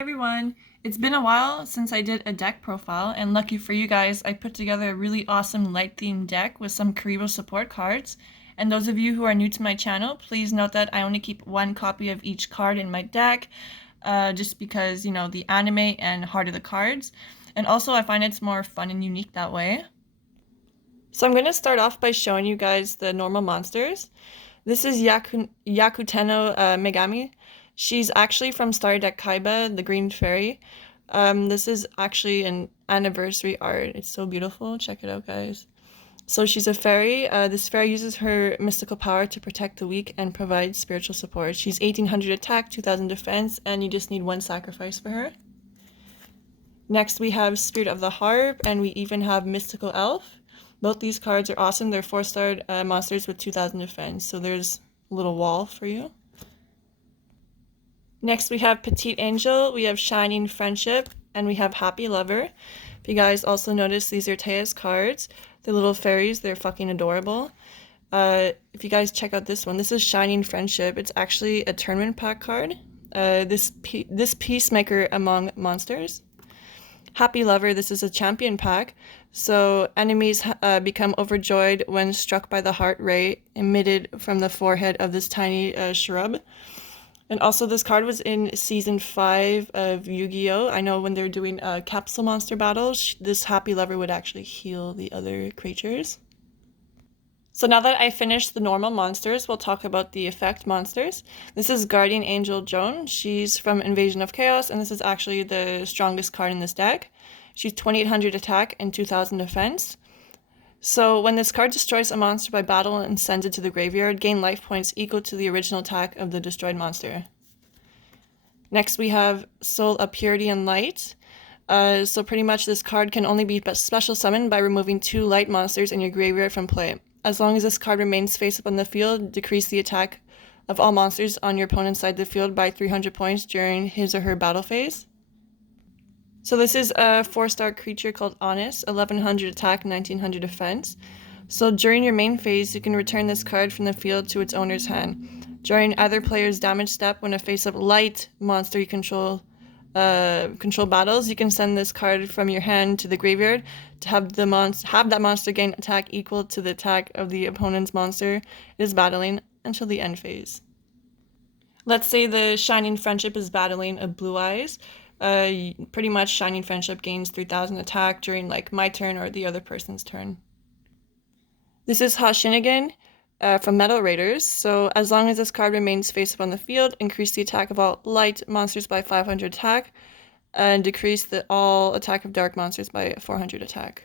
Everyone, it's been a while since I did a deck profile, and lucky for you guys, I put together a really awesome light themed deck with some Karibo support cards. And those of you who are new to my channel, please note that I only keep one copy of each card in my deck, just because, the anime and heart of the cards. And also, I find it's more fun and unique that way. So I'm going to start off by showing you guys the normal monsters. This is Yakuteno Megami. She's actually from Star Deck Kaiba, the Green Fairy. This is actually an anniversary art. It's so beautiful. Check it out, guys. So she's a fairy. This fairy uses her mystical power to protect the weak and provide spiritual support. She's 1800 attack, 2000 defense, and you just need one sacrifice for her. Next, we have Spirit of the Harp, and we even have Mystical Elf. Both these cards are awesome. They're 4-star monsters with 2000 defense, so there's a little wall for you. Next, we have Petite Angel, we have Shining Friendship, and we have Happy Lover. If you guys also notice, these are Teya's cards. They're little fairies. They're fucking adorable. If you guys check out this one, this is Shining Friendship. It's actually a tournament pack card. This Peacemaker Among Monsters. Happy Lover, this is a champion pack. So enemies become overjoyed when struck by the heart ray emitted from the forehead of this tiny shrub. And also, this card was in Season 5 of Yu-Gi-Oh! I know when they're doing capsule monster battles, this Happy Lover would actually heal the other creatures. So now that I finished the normal monsters, we'll talk about the effect monsters. This is Guardian Angel Joan. She's from Invasion of Chaos, and this is actually the strongest card in this deck. She's 2800 attack and 2000 defense. So when this card destroys a monster by battle and sends it to the graveyard, gain life points equal to the original attack of the destroyed monster. Next we have Soul of Purity and Light. So pretty much this card can only be special summoned by removing 2 light monsters in your graveyard from play. As long as this card remains face up on the field, decrease the attack of all monsters on your opponent's side of the field by 300 points during his or her battle phase. So this is a 4-star creature called Honest, 1100 attack, 1900 defense. So during your main phase, you can return this card from the field to its owner's hand. During either player's damage step, when a face-up light monster you control battles, you can send this card from your hand to the graveyard to have that monster gain attack equal to the attack of the opponent's monster it is battling until the end phase. Let's say the Shining Friendship is battling a Blue Eyes. Pretty much Shining Friendship gains 3000 attack during like my turn or the other person's turn. This is Hashinigan from Metal Raiders. So as long as this card remains face up on the field, increase the attack of all light monsters by 500 attack and decrease the all attack of dark monsters by 400 attack.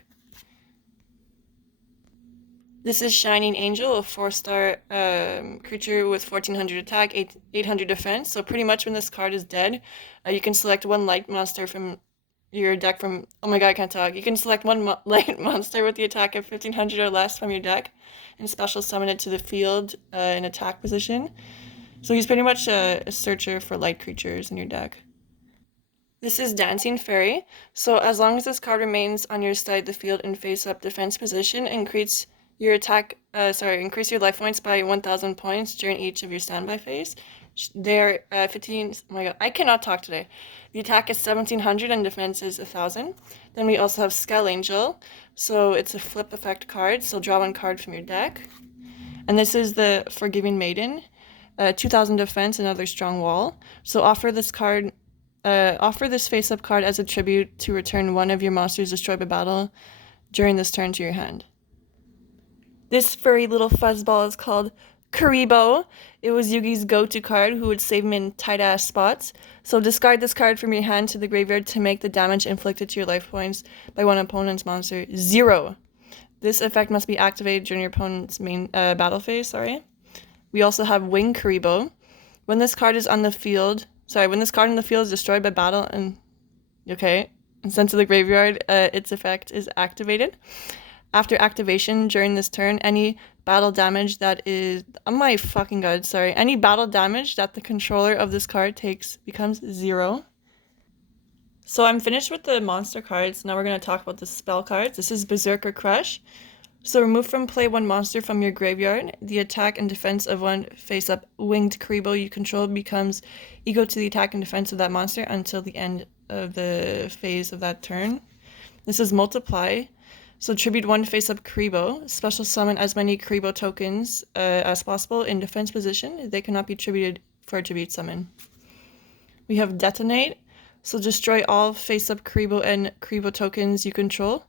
This is Shining Angel, a 4-star creature with 1400 attack, 800 defense. So pretty much when this card is dead, you can select one light monster from your deck from... Oh my god, I can't talk. You can select one light monster with the attack of 1500 or less from your deck and special summon it to the field in attack position. So he's pretty much a searcher for light creatures in your deck. This is Dancing Fairy. So as long as this card remains on your side of the field in face-up defense position, increase your life points by 1000 points during each of your standby phase. They're 15. Oh my god, I cannot talk today. The attack is 1700 and defense is 1000. Then we also have Skull Angel. So it's a flip effect card. So draw one card from your deck. And this is the Forgiving Maiden. 2000 defense, another strong wall. So offer this face-up card as a tribute to return one of your monsters destroyed by battle during this turn to your hand. This furry little fuzzball is called Karibo. It was Yugi's go-to card who would save him in tight-ass spots. So discard this card from your hand to the graveyard to make the damage inflicted to your life points by one opponent's monster 0. This effect must be activated during your opponent's main battle phase, We also have Wing Karibo. When this card is on the field... when this card in the field is destroyed by battle and sent to the graveyard, its effect is activated. After activation during this turn, any battle damage that any battle damage that the controller of this card takes becomes 0. So I'm finished with the monster cards. Now we're going to talk about the spell cards. This is Berserker Crush. So remove from play one monster from your graveyard. The attack and defense of one face-up winged Kuriboh you control becomes equal to the attack and defense of that monster until the end of the phase of that turn. This is multiply. So tribute one face-up Kuriboh. Special summon as many Kuriboh tokens as possible in defense position. They cannot be tributed for a tribute summon. We have detonate. So destroy all face-up Kuriboh and Kuriboh tokens you control,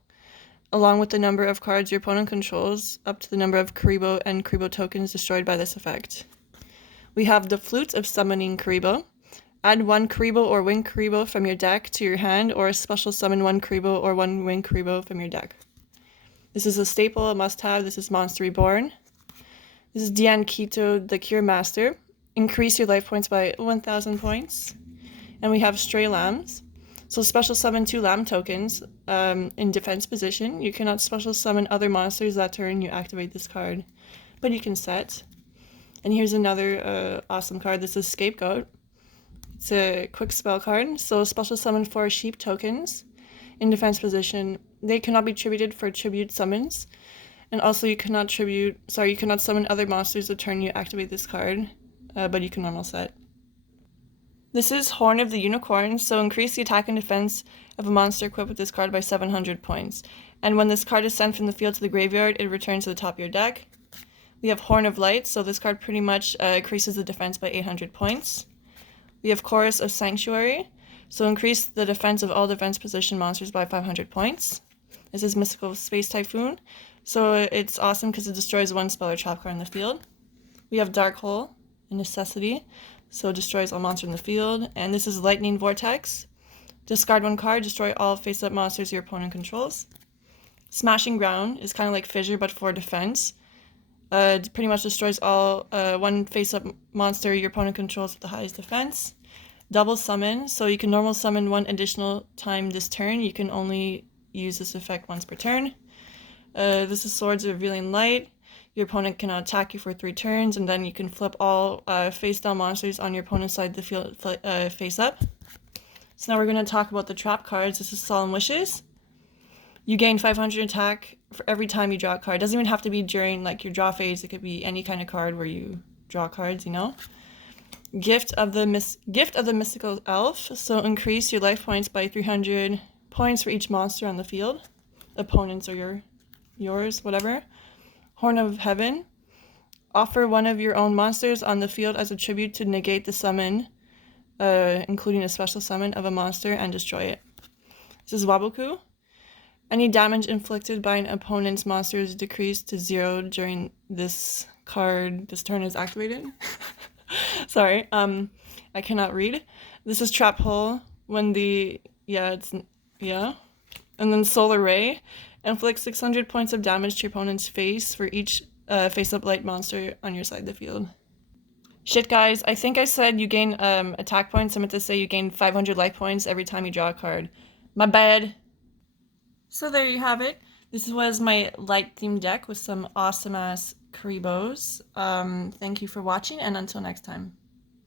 along with the number of cards your opponent controls, up to the number of Kuriboh and Kuriboh tokens destroyed by this effect. We have the Flute of Summoning Kuriboh. Add one Kuriboh or winged Kuriboh from your deck to your hand, or special summon one Kuriboh or one winged Kuriboh from your deck. This is a staple, a must-have. This is Monster Reborn. This is Dian Keto, the Cure Master. Increase your life points by 1,000 points. And we have Stray Lambs. So special summon 2 lamb tokens in defense position. You cannot special summon other monsters that turn you activate this card, but you can set. And here's another awesome card. This is Scapegoat. It's a quick spell card. So special summon 4 sheep tokens in defense position. They cannot be tributed for tribute summons. And also you cannot summon other monsters that turn you activate this card, but you can normal set. This is Horn of the Unicorn, so increase the attack and defense of a monster equipped with this card by 700 points. And when this card is sent from the field to the graveyard, it returns to the top of your deck. We have Horn of Light, so this card pretty much increases the defense by 800 points. We have Chorus of Sanctuary, so increase the defense of all defense position monsters by 500 points. This is Mystical Space Typhoon, so it's awesome because it destroys one spell or trap card in the field. We have Dark Hole, a necessity. So it destroys all monsters in the field. And this is Lightning Vortex. Discard one card, destroy all face-up monsters your opponent controls. Smashing Ground is kind of like Fissure, but for defense. Pretty much destroys all one face-up monster your opponent controls with the highest defense. Double Summon, so you can normal summon one additional time this turn. You can only use this effect once per turn. This is Swords of Revealing Light. Your opponent cannot attack you for 3 turns, and then you can flip all face-down monsters on your opponent's side of the field face-up. So now we're going to talk about the trap cards. This is Solemn Wishes. You gain 500 attack for every time you draw a card. It doesn't even have to be during like your draw phase. It could be any kind of card where you draw cards, you know. Gift of the Mystical Elf. So increase your life points by 300 points for each monster on the field. Opponents or yours, whatever. Horn of Heaven. Offer one of your own monsters on the field as a tribute to negate the summon, including a special summon of a monster, and destroy it. This is Waboku. Any damage inflicted by an opponent's monster is decreased to 0 during this turn is activated. Sorry, I cannot read. This is Trap Hole. And then Solar Ray. Inflict 600 points of damage to your opponent's face for each face-up light monster on your side of the field. Shit, guys, I think I said you gain attack points. I meant to say you gain 500 life points every time you draw a card. My bad. So there you have it. This was my light-themed deck with some awesome-ass Kuribohs. Thank you for watching, and until next time.